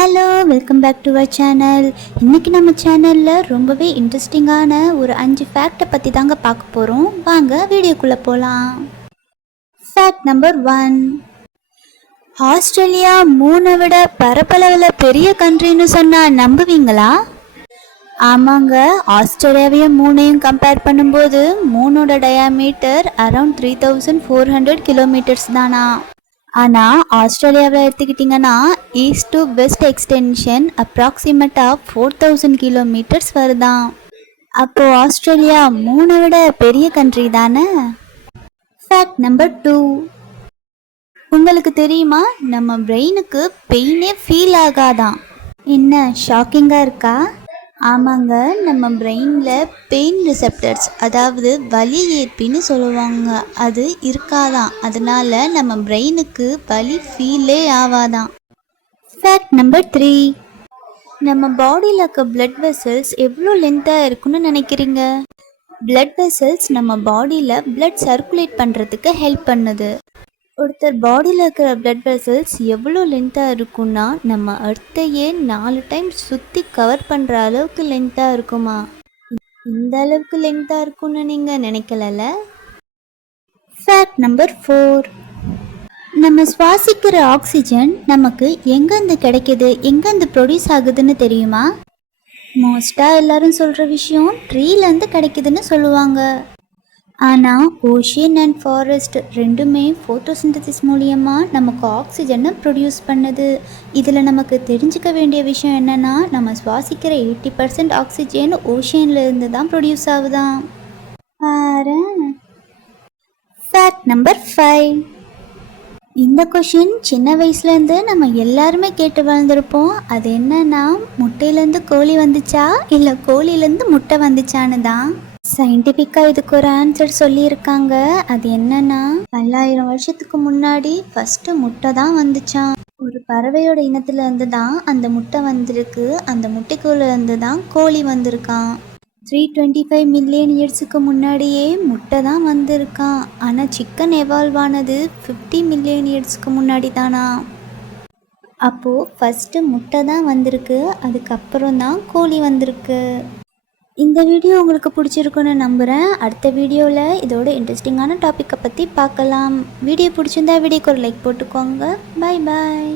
Hello, welcome back to our channel. இன்றைக்கி நம்ம சேனலில் ரொம்பவே இன்ட்ரெஸ்டிங்கான ஒரு 5 ஃபேக்டை பற்றி தாங்க பார்க்க போகிறோம். வாங்க வீடியோக்குள்ளே போகலாம். Fact number 1. ஆஸ்திரேலியா 3 விட பரப்பளவில் பெரிய கண்ட்ரின்னு சொன்னால் நம்புவீங்களா? ஆமாங்க, ஆஸ்திரேலியாவையும் 3ஐயும் கம்பேர் பண்ணும்போது 3ஓட டயாமீட்டர் அரௌண்ட் 3400 கிலோமீட்டர்ஸ் தானா. ஆனால் ஆஸ்திரேலியாவில் எடுத்துக்கிட்டிங்கன்னா ஈஸ்ட் டு வெஸ்ட் எக்ஸ்டென்ஷன் அப்ராக்சிமேட்டாக 4000 கிலோமீட்டர்ஸ் வருதான். அப்போது ஆஸ்திரேலியா 3 விட பெரிய கண்ட்ரி தானே. Fact number 2. உங்களுக்கு தெரியுமா, நம்ம பிரெயினுக்கு பெயினே ஃபீல் ஆகாதான். என்ன ஷாக்கிங்காக இருக்கா? ஆமாங்க, நம்ம பிரெயினில் பெயின் ரிசெப்டர்ஸ், அதாவது வலி ஏற்பின்னு சொல்லுவாங்க, அது இருக்காதான். அதனால நம்ம பிரெயினுக்கு வலி ஃபீலே ஆகாதான். Fact number 3. நம்ம பாடியில் இருக்க பிளட் வெசல்ஸ் எவ்வளோ லென்த்தாக இருக்குன்னு நினைக்கிறீங்க? பிளட் வெசல்ஸ் நம்ம பாடியில் பிளட் சர்க்குலேட் பண்ணுறதுக்கு ஹெல்ப் பண்ணுது. ஒருத்தர் பாடியில் இருக்கிற பிளட் வெசல்ஸ் எவ்வளோ லென்த்தாக இருக்குன்னா நம்ம அர்த்தையே 4 டைம் சுற்றி கவர் பண்ணுற அளவுக்கு லென்த்தாக இருக்குமா. இந்த அளவுக்கு லென்த்தாக இருக்குன்னு நீங்கள் நினைக்கல. Fact number 4. நம்ம சுவாசிக்கிற ஆக்சிஜன் நமக்கு எங்கேருந்து கிடைக்கிது, எங்கேருந்து ப்ரொடியூஸ் ஆகுதுன்னு தெரியுமா? மோஸ்ட்டாக எல்லாரும் சொல்கிற விஷயம் ட்ரீலேருந்து கிடைக்குதுன்னு சொல்லுவாங்க. ஆனால் ஓஷியன் அண்ட் ஃபாரஸ்ட் ரெண்டுமே ஃபோட்டோசிந்தசிஸ் மூலியமாக நமக்கு ஆக்சிஜனை ப்ரொடியூஸ் பண்ணுது. இதில் நமக்கு தெரிஞ்சுக்க வேண்டிய விஷயம் என்னென்னா, நம்ம சுவாசிக்கிற 80% ஆக்சிஜன் ஓஷியன்லேருந்து தான் ப்ரொடியூஸ் ஆகுதான். Fact number 5. இந்த கொஷின் சின்ன வயசுலேருந்து நம்ம எல்லாருமே கேட்டு வளர்ந்துருப்போம். அது என்னன்னா, முட்டையிலேருந்து கோழி வந்துச்சா இல்லை கோழிலேருந்து முட்டை வந்துச்சான்னு தான். சயின்டிஃபிக்காக இதுக்கு ஒரு ஆன்சர் சொல்லியிருக்காங்க. அது என்னன்னா, 1000 வருஷத்துக்கு முன்னாடி ஃபஸ்ட்டு முட்டை தான் வந்துச்சான். ஒரு பறவையோட இனத்துலேருந்து தான் அந்த முட்டை வந்திருக்கு. அந்த முட்டைக்குள்ளேருந்து தான் கோழி வந்திருக்கான். 325 மில்லியன் இயர்ஸுக்கு முன்னாடியே முட்டை தான் வந்திருக்கான். ஆனால் சிக்கன் எவால்வ் ஆனது 50 மில்லியன் இயர்ஸுக்கு முன்னாடி தானா. அப்போது ஃபஸ்ட்டு முட்டை தான் வந்திருக்கு, அதுக்கப்புறம் தான் கோழி வந்திருக்கு. இந்த வீடியோ உங்களுக்கு பிடிச்சிருக்குன்னு நம்புகிறேன். அடுத்த வீடியோவில் இதோட இன்ட்ரெஸ்டிங்கான டாப்பிக்கை பற்றி பார்க்கலாம். வீடியோ பிடிச்சிருந்தா வீடியோக்கு ஒரு லைக் போட்டுக்கோங்க. பாய் பாய்.